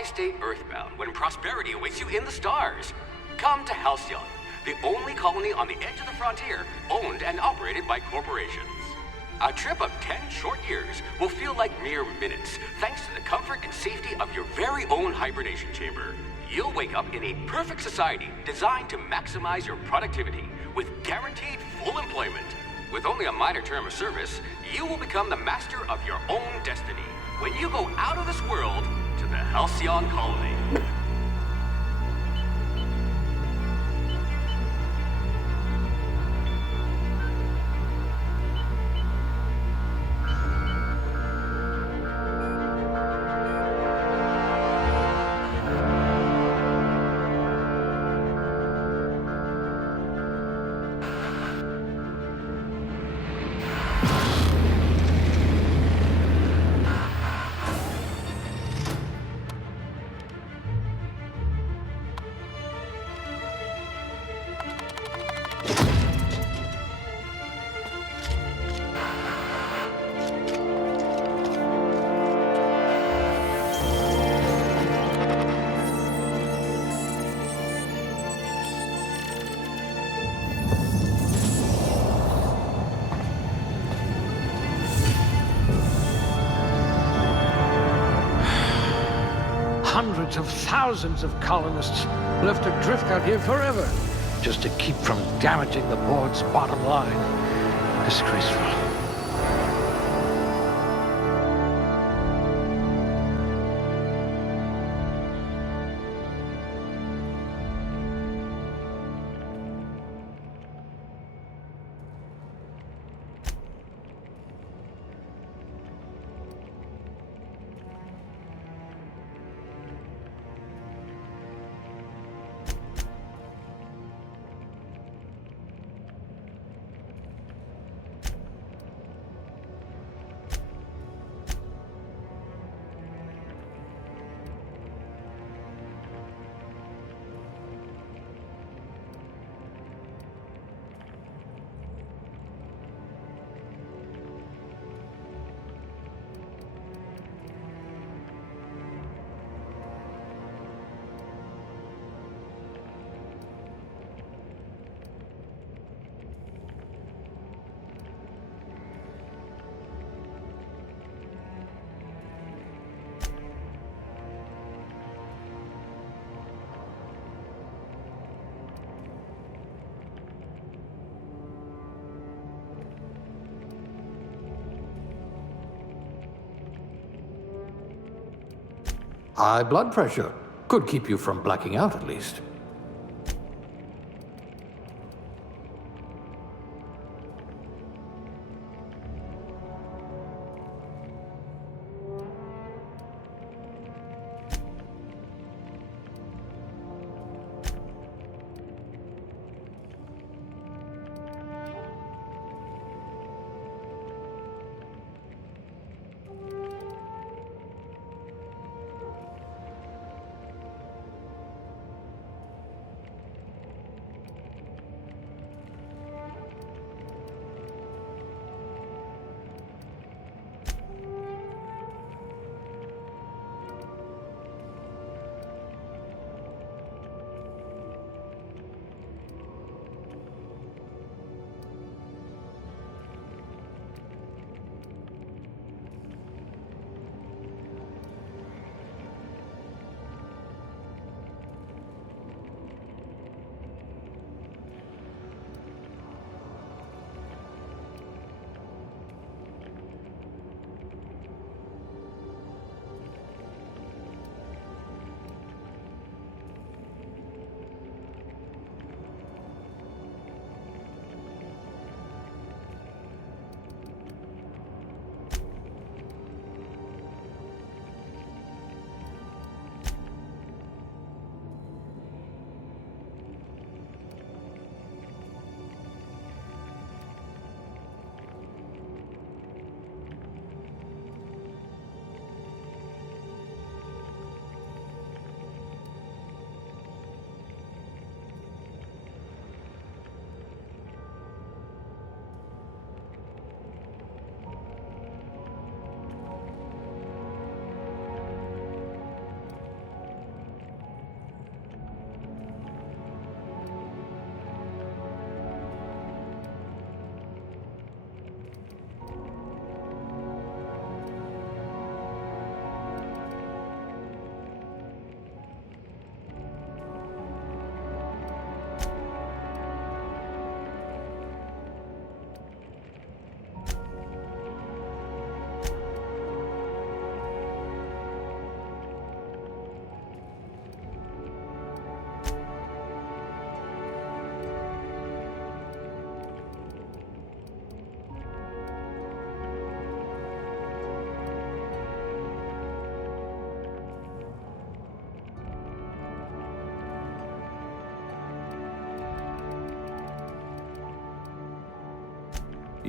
Why stay earthbound when prosperity awaits you in the stars? Come to Halcyon, the only colony on the edge of the frontier, owned and operated by corporations. A trip of 10 short years will feel like mere minutes, thanks to the comfort and safety of your very own hibernation chamber. You'll wake up in a perfect society designed to maximize your productivity with guaranteed full employment. With only a minor term of service, you will become the master of your own destiny when you go out of this world to the Halcyon colony. Hundreds of thousands of colonists left adrift out here forever, just to keep from damaging the board's bottom line. Disgraceful. High blood pressure. Could keep you from blacking out, at least.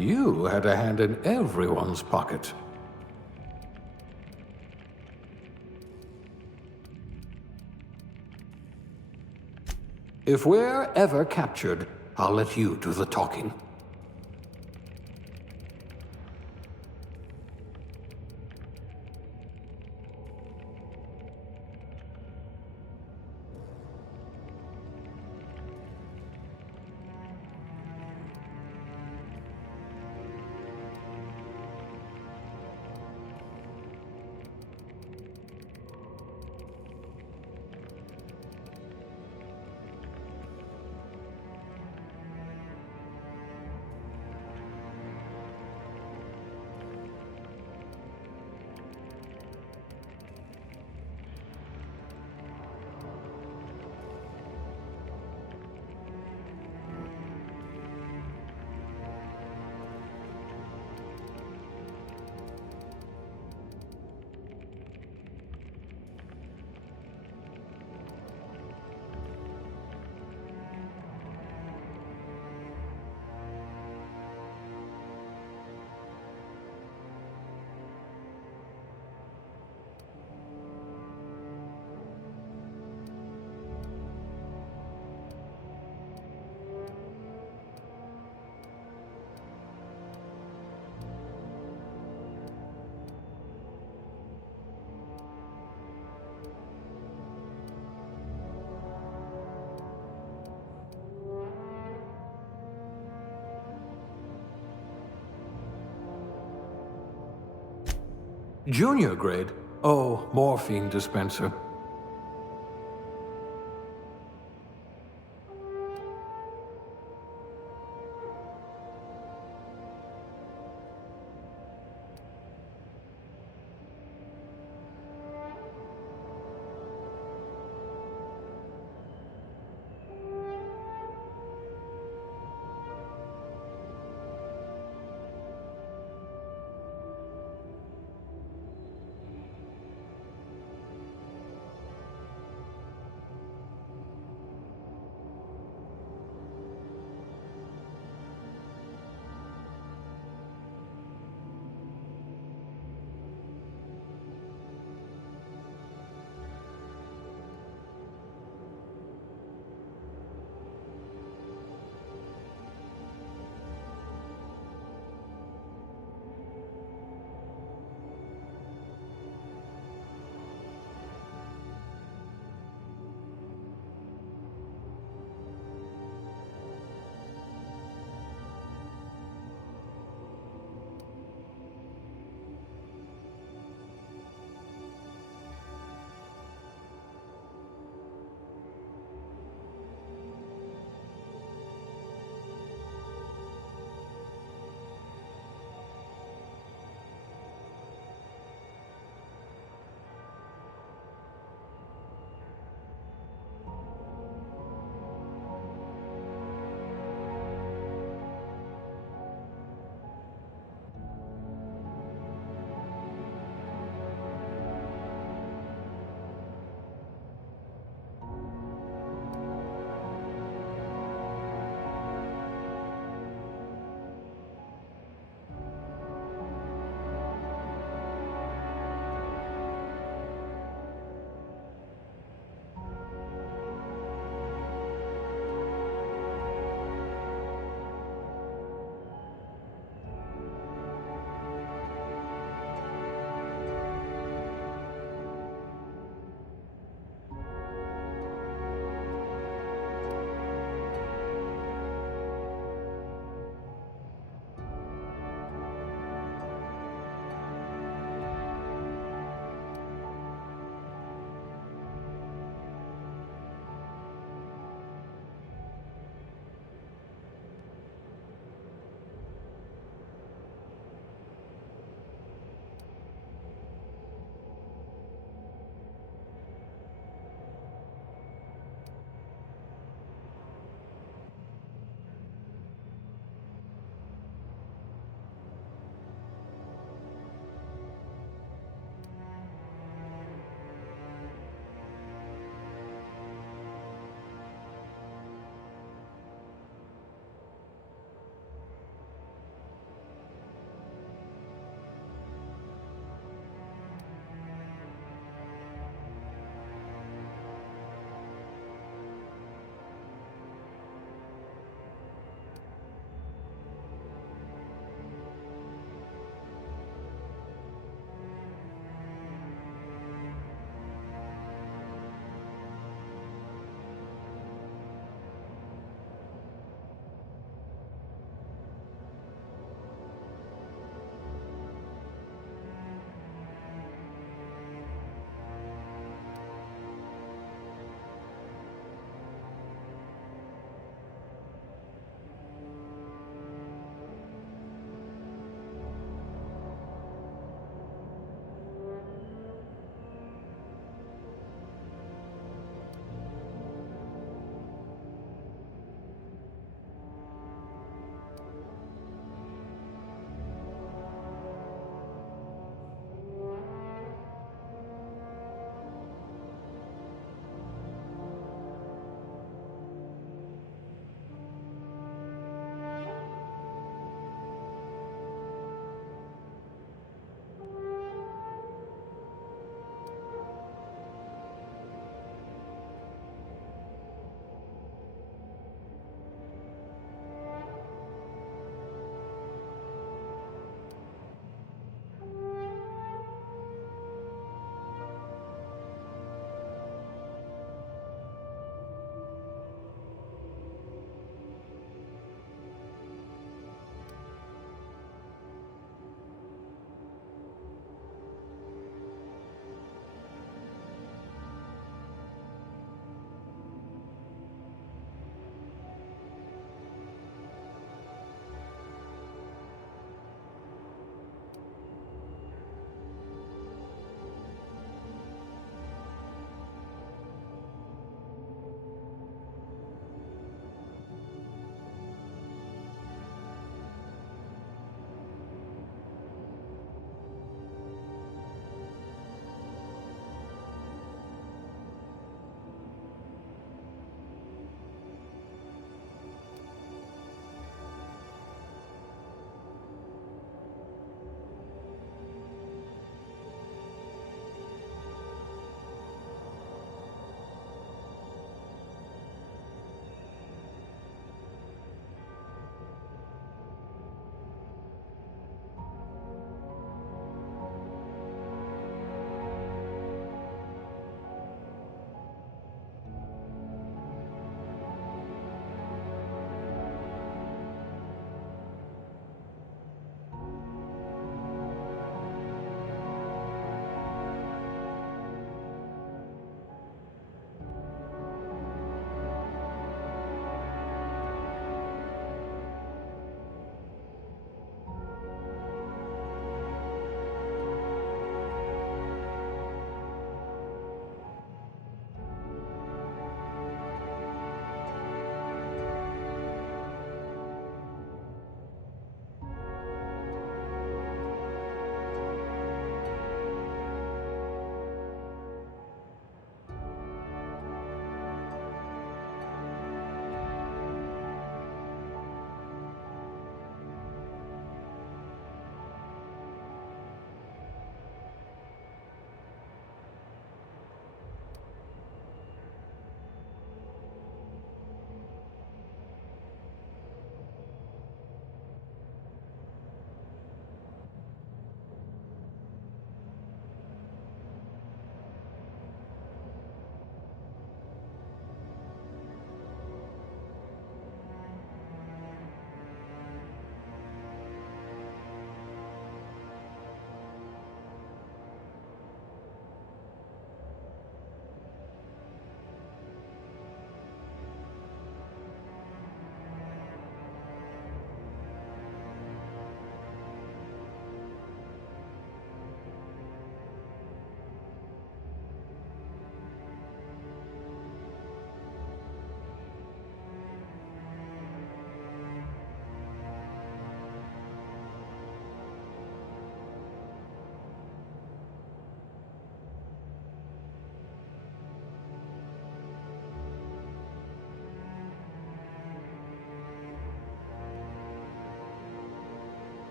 You had a hand in everyone's pocket. If we're ever captured, I'll let you do the talking. Junior grade? Oh, morphine dispenser.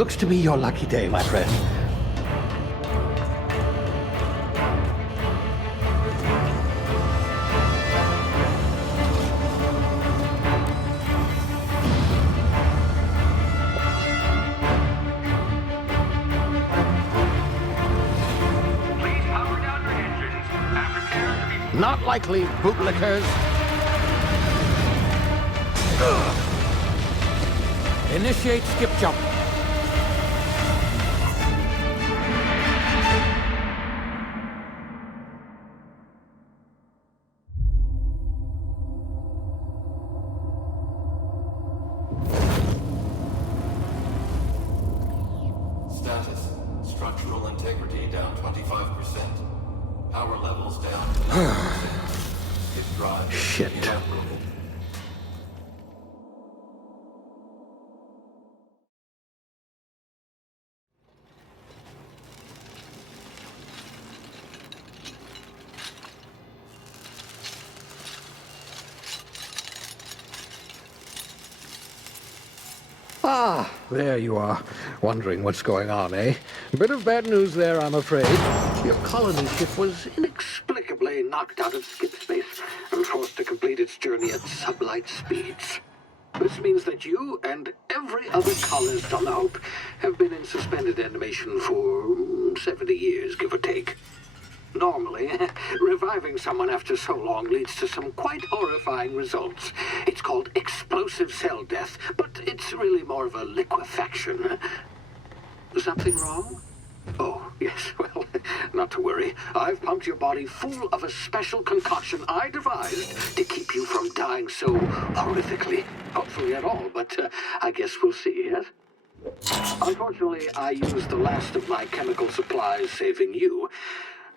Looks to be your lucky day, my friend. Please power down your engines and prepare to be... Not likely, bootlickers. Initiate skip jump. Status. Structural integrity down 25%. Power levels down to 90%. His drive is Shit. inoperable. Ah, there you are. Wondering what's going on, eh? Bit of bad news there, I'm afraid. Your colony ship was inexplicably knocked out of skip space and forced to complete its journey at sublight speeds. This means that you and every other colonist on the Hope have been in suspended animation for 70 years, give or take. Normally, reviving someone after so long leads to some quite horrifying results. It's called explosive cell death, but it's really more of a liquefaction. Something wrong? Oh, yes, well, not to worry. I've pumped your body full of a special concoction I devised to keep you from dying so horrifically. Hopefully at all, but I guess we'll see, yes? Unfortunately, I used the last of my chemical supplies saving you.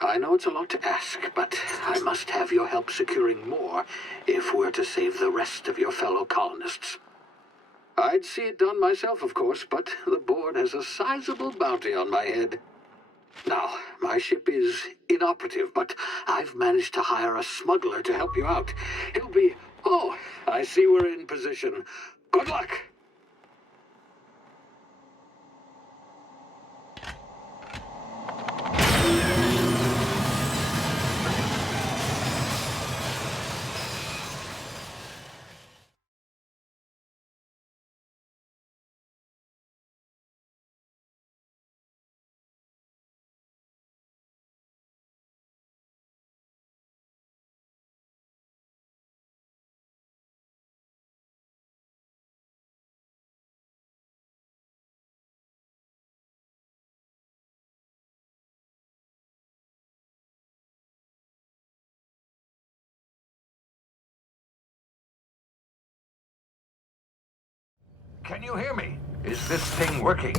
I know it's a lot to ask, but I must have your help securing more if we're to save the rest of your fellow colonists. I'd see it done myself, of course, but the board has a sizable bounty on my head. Now, my ship is inoperative, but I've managed to hire a smuggler to help you out. He'll be... Oh, I see we're in position. Good luck! Can you hear me? Is this thing working?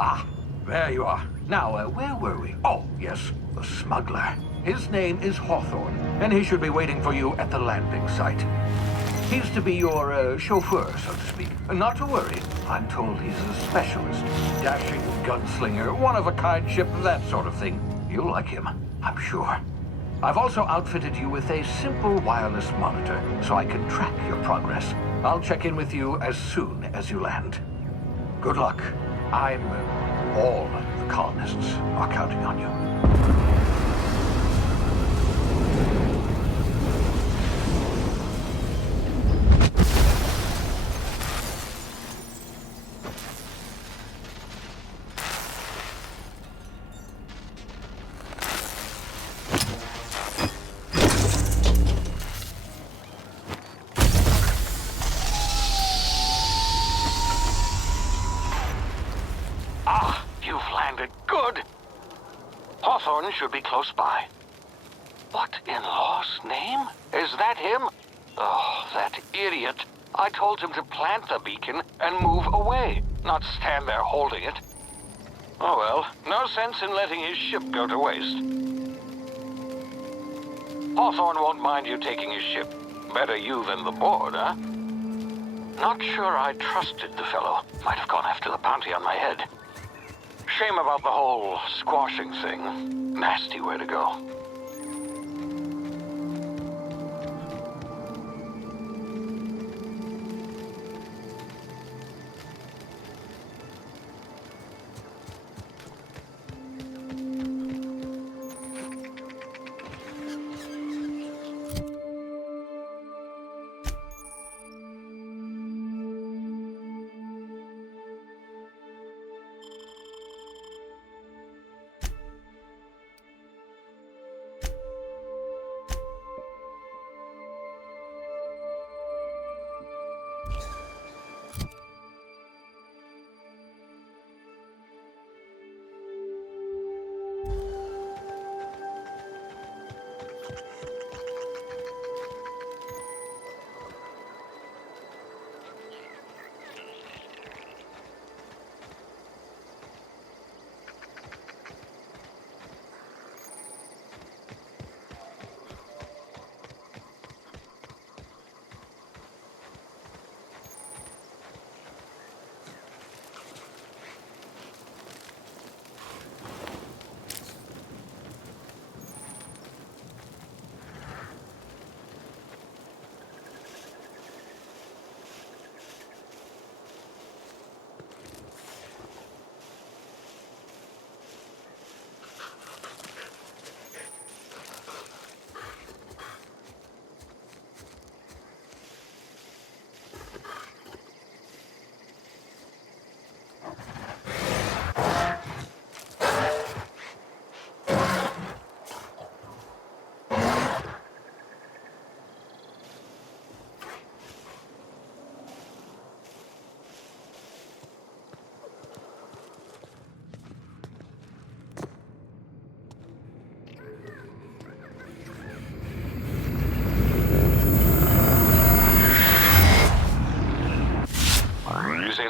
Ah, there you are. Now, where were we? Oh, yes, the smuggler. His name is Hawthorne, and he should be waiting for you at the landing site. He's to be your chauffeur, so to speak. Not to worry. I'm told he's a specialist. Dashing gunslinger, one-of-a-kind ship, that sort of thing. You'll like him, I'm sure. I've also outfitted you with a simple wireless monitor, so I can track your progress. I'll check in with you as soon as you land. Good luck. All the colonists are counting on you. Hawthorne should be close by. What in law's name? Is that him? Oh, that idiot. I told him to plant the beacon and move away, not stand there holding it. Oh well, no sense in letting his ship go to waste. Hawthorne won't mind you taking his ship. Better you than the board, huh? Not sure I trusted the fellow. Might have gone after the bounty on my head. Shame about the whole squashing thing. Nasty way to go.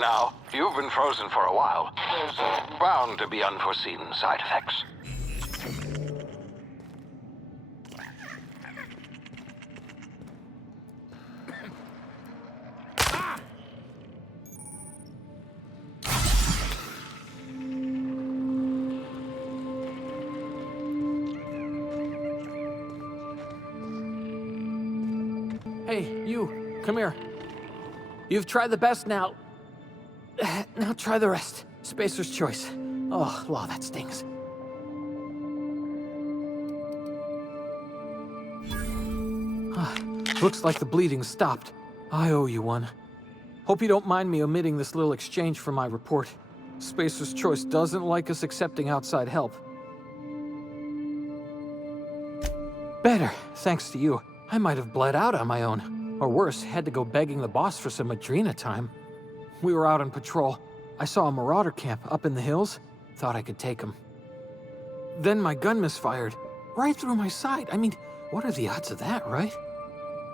now. You've been frozen for a while. There's bound to be unforeseen side effects. Hey, you, come here. You've tried the best now. Now try the rest. Spacer's choice. Oh, law, that stings. Looks like the bleeding stopped. I owe you one. Hope you don't mind me omitting this little exchange from my report. Spacer's choice doesn't like us accepting outside help. Better, thanks to you. I might have bled out on my own. Or worse, had to go begging the boss for some Adrena time. We were out on patrol. I saw a marauder camp up in the hills. Thought I could take him. Then my gun misfired. Right through my side. I mean, what are the odds of that, right?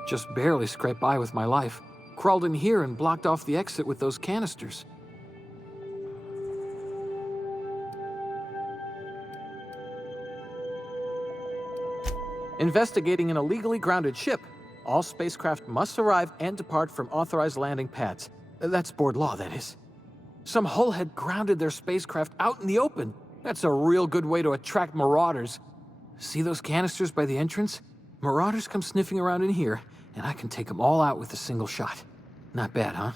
Just barely scraped by with my life. Crawled in here and blocked off the exit with those canisters. Investigating an illegally grounded ship. All spacecraft must arrive and depart from authorized landing pads. That's board law, that is. Some hull had grounded their spacecraft out in the open. That's a real good way to attract marauders. See those canisters by the entrance? Marauders come sniffing around in here, and I can take them all out with a single shot. Not bad, huh?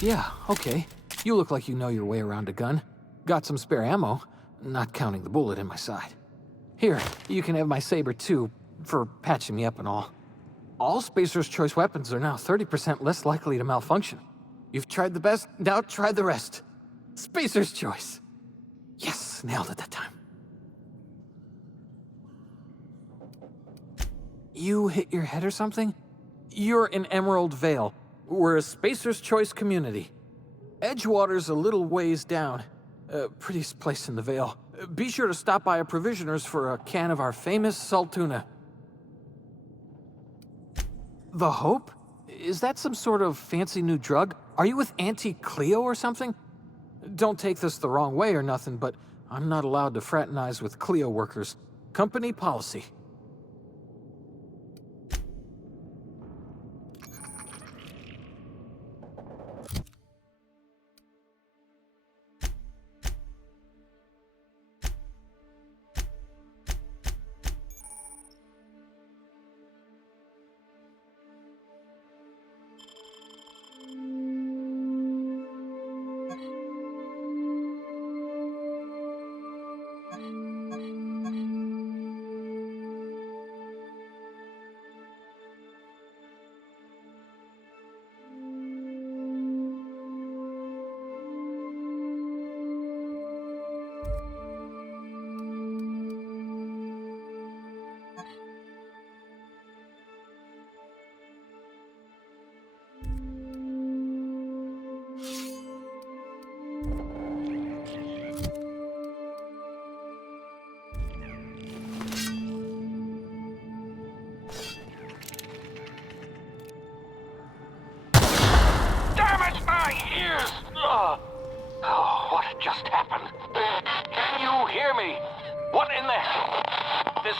Yeah, okay. You look like you know your way around a gun. Got some spare ammo, not counting the bullet in my side. Here, you can have my saber too, for patching me up and all. All Spacer's Choice weapons are now 30% less likely to malfunction. You've tried the best, now try the rest. Spacer's Choice. Yes, nailed it that time. You hit your head or something? You're in Emerald Vale. We're a Spacer's Choice community. Edgewater's a little ways down. Prettiest place in the Vale. Be sure to stop by a provisioner's for a can of our famous salt tuna. The Hope? Is that some sort of fancy new drug? Are you with Auntie Cleo or something? Don't take this the wrong way or nothing, but I'm not allowed to fraternize with Cleo workers. Company policy. What just happened? Can you hear me? What in the hell? This...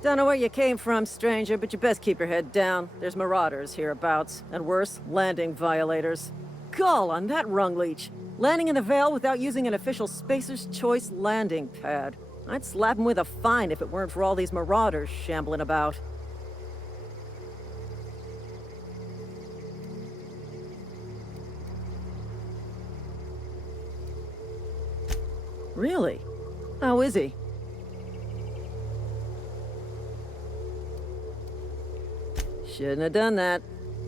Don't know where you came from, stranger, but you best keep your head down. There's marauders hereabouts, and worse, landing violators. Gall on that rung leech. Landing in the Vale without using an official Spacer's Choice landing pad. I'd slap him with a fine if it weren't for all these marauders shambling about. Really? How is he? Shouldn't have done that.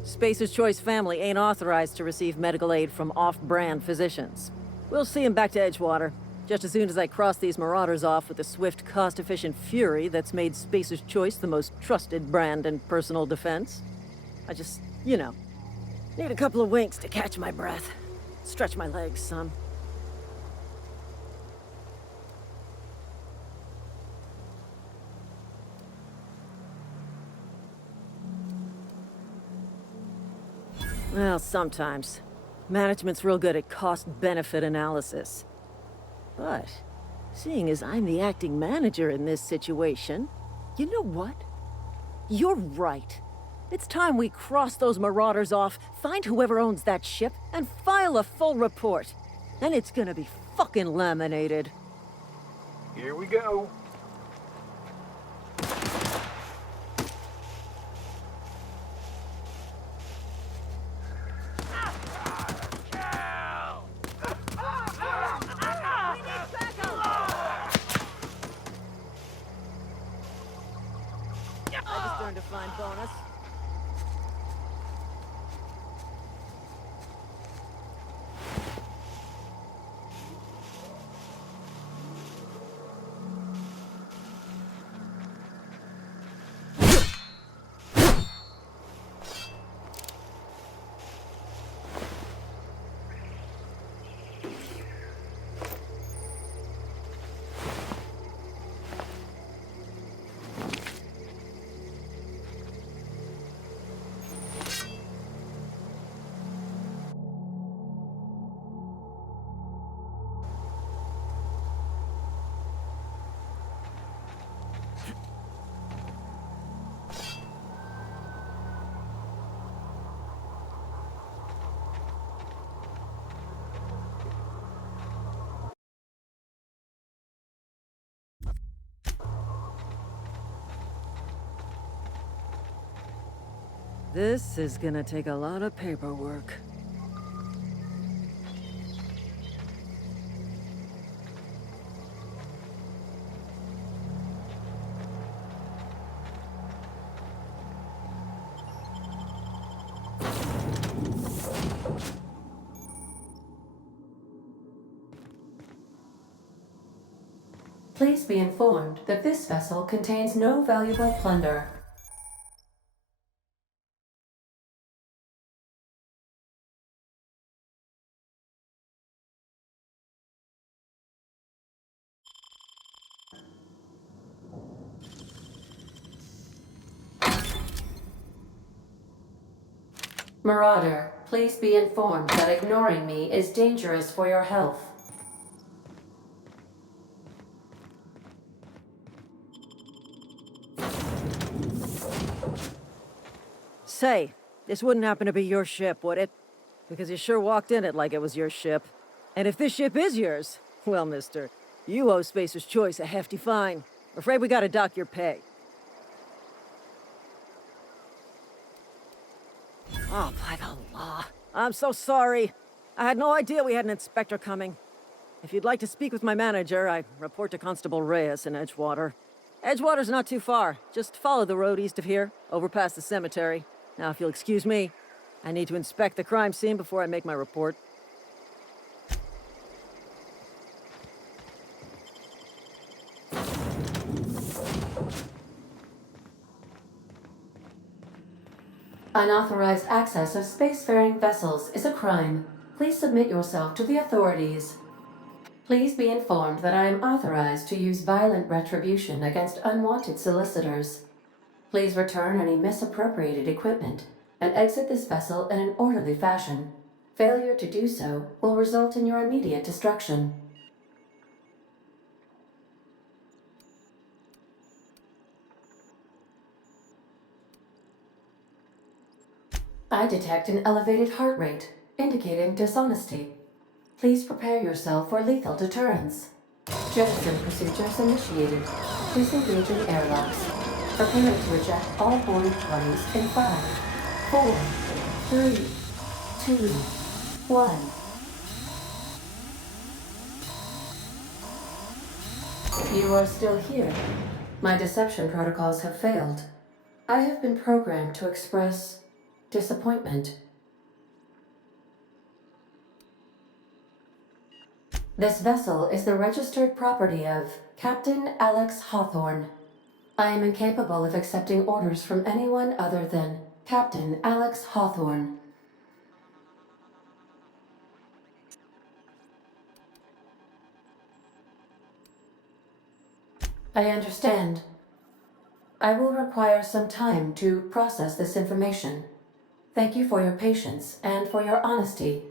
Spacer's Choice family ain't authorized to receive medical aid from off-brand physicians. We'll see him back to Edgewater, just as soon as I cross these marauders off with the swift, cost-efficient fury that's made Spacer's Choice the most trusted brand in personal defense. I just, need a couple of winks to catch my breath. Stretch my legs some. Well, sometimes. Management's real good at cost-benefit analysis. But, seeing as I'm the acting manager in this situation, you know what? You're right. It's time we cross those marauders off, find whoever owns that ship, and file a full report. And it's gonna be fucking laminated. Here we go. I just earned a fine bonus. This is gonna take a lot of paperwork. Please be informed that this vessel contains no valuable plunder. Marauder, please be informed that ignoring me is dangerous for your health. Say, this wouldn't happen to be your ship, would it? Because you sure walked in it like it was your ship. And if this ship is yours, well, mister, you owe Spacer's Choice a hefty fine. Afraid we gotta dock your pay. Oh, by the law. I'm so sorry. I had no idea we had an inspector coming. If you'd like to speak with my manager, I report to Constable Reyes in Edgewater. Edgewater's not too far. Just follow the road east of here, over past the cemetery. Now, if you'll excuse me, I need to inspect the crime scene before I make my report. Unauthorized access of spacefaring vessels is a crime. Please submit yourself to the authorities. Please be informed that I am authorized to use violent retribution against unwanted solicitors. Please return any misappropriated equipment and exit this vessel in an orderly fashion. Failure to do so will result in your immediate destruction. I detect an elevated heart rate, indicating dishonesty. Please prepare yourself for lethal deterrence. Jettison procedures initiated. Disengaging airlocks. Preparing to eject all boarding parties in 5, 4, 3, 2, 1. You are still here. My deception protocols have failed. I have been programmed to express disappointment. This vessel is the registered property of Captain Alex Hawthorne. I am incapable of accepting orders from anyone other than Captain Alex Hawthorne. I understand. I will require some time to process this information. Thank you for your patience and for your honesty.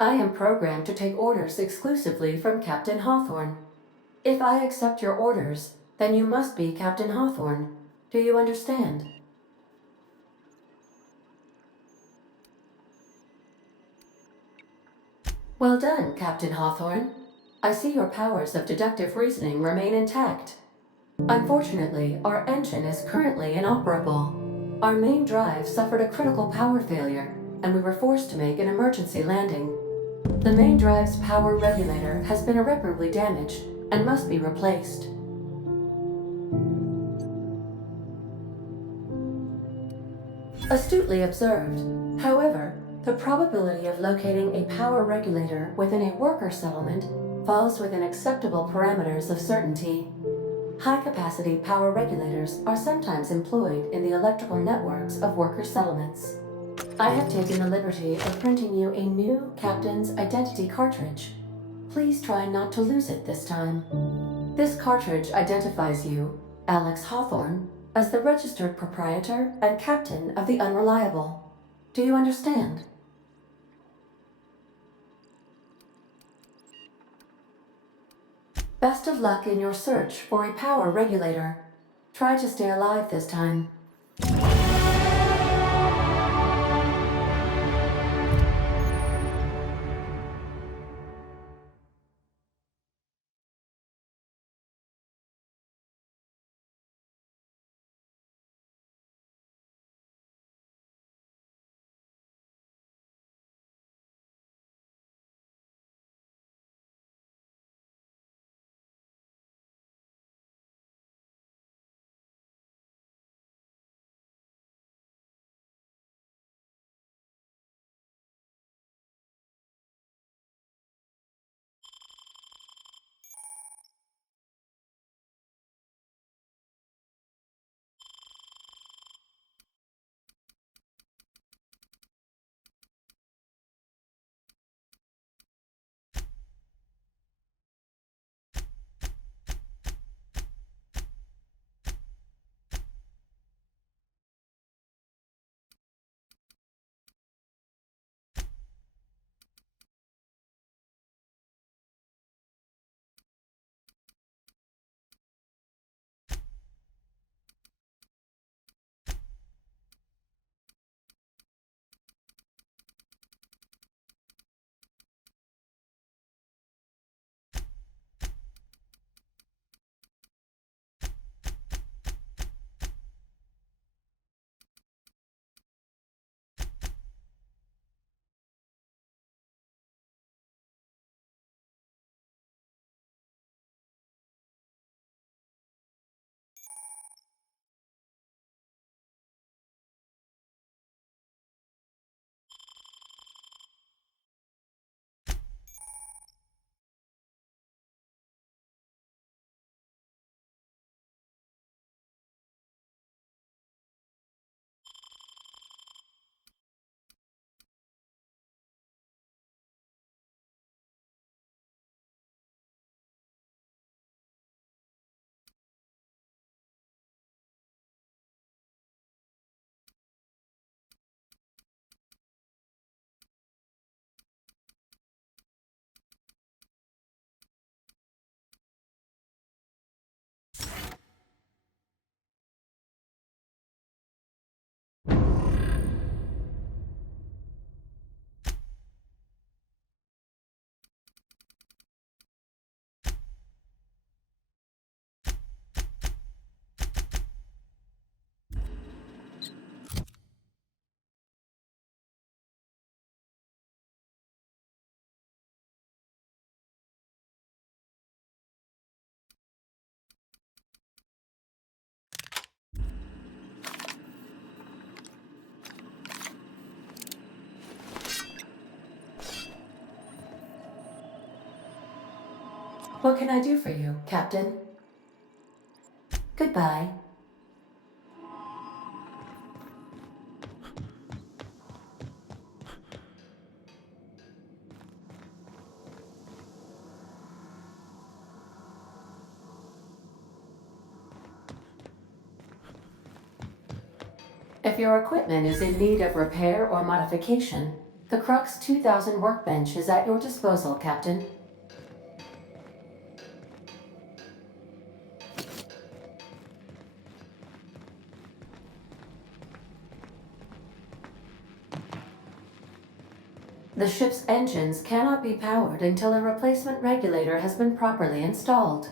I am programmed to take orders exclusively from Captain Hawthorne. If I accept your orders, then you must be Captain Hawthorne. Do you understand? Well done, Captain Hawthorne. I see your powers of deductive reasoning remain intact. Unfortunately, our engine is currently inoperable. Our main drive suffered a critical power failure, and we were forced to make an emergency landing. The main drive's power regulator has been irreparably damaged and must be replaced. Astutely observed. However, the probability of locating a power regulator within a worker settlement falls within acceptable parameters of certainty. High-capacity power regulators are sometimes employed in the electrical networks of worker settlements. I have taken the liberty of printing you a new Captain's Identity cartridge. Please try not to lose it this time. This cartridge identifies you, Alex Hawthorne, as the registered proprietor and captain of the Unreliable. Do you understand? Best of luck in your search for a power regulator. Try to stay alive this time. What can I do for you, Captain? Goodbye. If your equipment is in need of repair or modification, the Crux 2000 workbench is at your disposal, Captain. The ship's engines cannot be powered until a replacement regulator has been properly installed.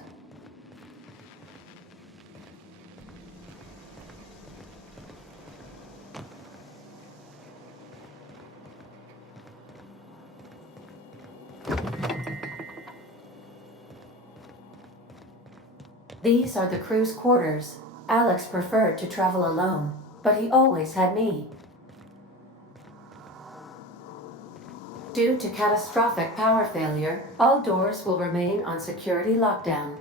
These are the crew's quarters. Alex preferred to travel alone, but he always had me. Due to catastrophic power failure, all doors will remain on security lockdown.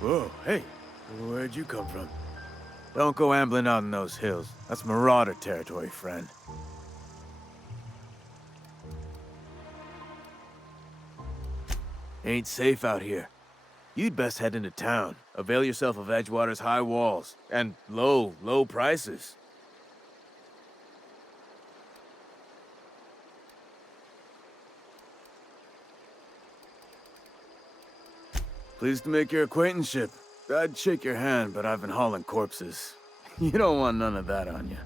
Whoa, hey, where'd you come from? Don't go ambling out in those hills. That's Marauder territory, friend. Ain't safe out here. You'd best head into town. Avail yourself of Edgewater's high walls. And low prices. Pleased to make your acquaintanceship. I'd shake your hand, but I've been hauling corpses. You don't want none of that on you.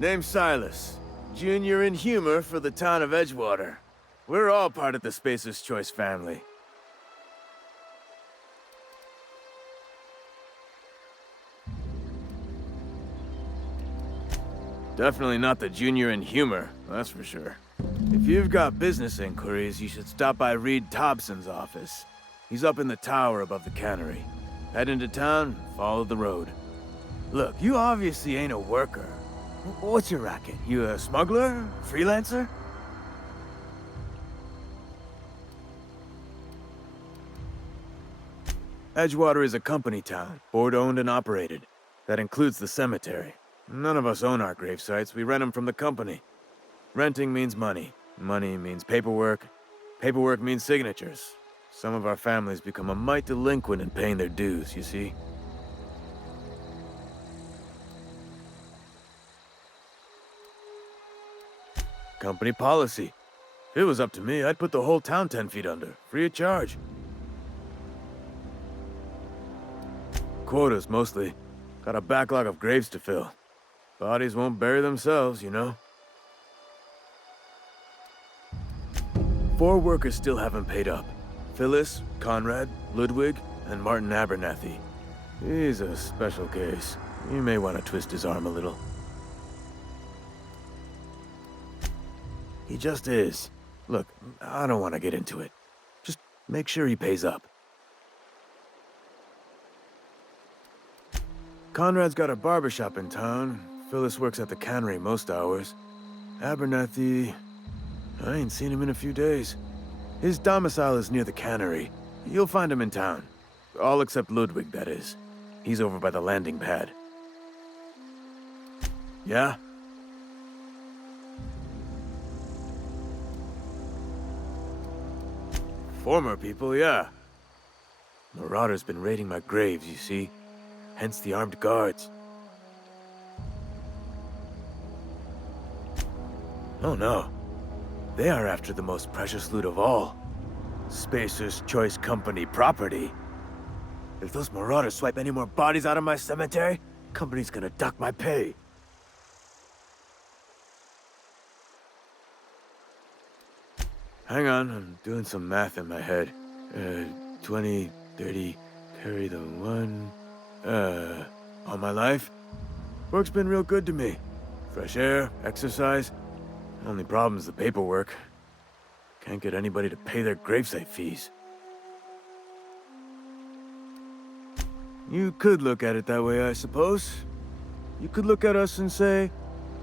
Name's Silas. Junior in humor for the town of Edgewater. We're all part of the Spacer's Choice family. Definitely not the junior in humor, that's for sure. If you've got business inquiries, you should stop by Reed Thompson's office. He's up in the tower above the cannery. Head into town, follow the road. Look, you obviously ain't a worker. What's your racket? You a smuggler? Freelancer? Edgewater is a company town, board-owned and operated. That includes the cemetery. None of us own our grave sites, we rent them from the company. Renting means money. Money means paperwork. Paperwork means signatures. Some of our families become a mite delinquent in paying their dues, you see? Company policy. If it was up to me, I'd put the whole town 10 feet under, free of charge. Quotas, mostly. Got a backlog of graves to fill. Bodies won't bury themselves, you know? 4 workers still haven't paid up. Phyllis, Conrad, Ludwig, and Martin Abernathy. He's a special case. You may want to twist his arm a little. He just is. Look, I don't want to get into it. Just make sure he pays up. Conrad's got a barbershop in town. Phyllis works at the cannery most hours. Abernathy... I ain't seen him in a few days. His domicile is near the cannery. You'll find him in town. All except Ludwig, that is. He's over by the landing pad. Yeah? Former people, yeah. Marauder's been raiding my graves, you see. Hence the armed guards. Oh no. They are after the most precious loot of all. Spacer's Choice Company property. If those Marauders swipe any more bodies out of my cemetery, company's gonna duck my pay. Hang on, I'm doing some math in my head. 20, 30, carry the 1... all my life? Work's been real good to me. Fresh air, exercise. Only problem is the paperwork. Can't get anybody to pay their gravesite fees. You could look at it that way, I suppose. You could look at us and say,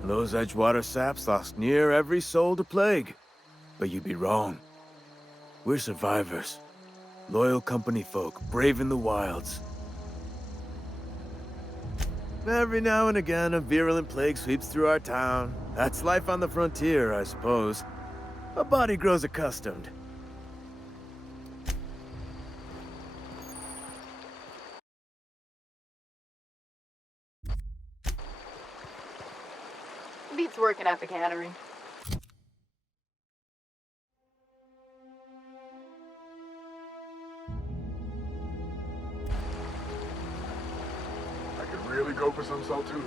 those Edgewater saps lost near every soul to plague. But you'd be wrong. We're survivors. Loyal company folk, braving the wilds. Every now and again, a virulent plague sweeps through our town. That's life on the frontier, I suppose. A body grows accustomed. Beats working at the cannery. I could really go for some salt too.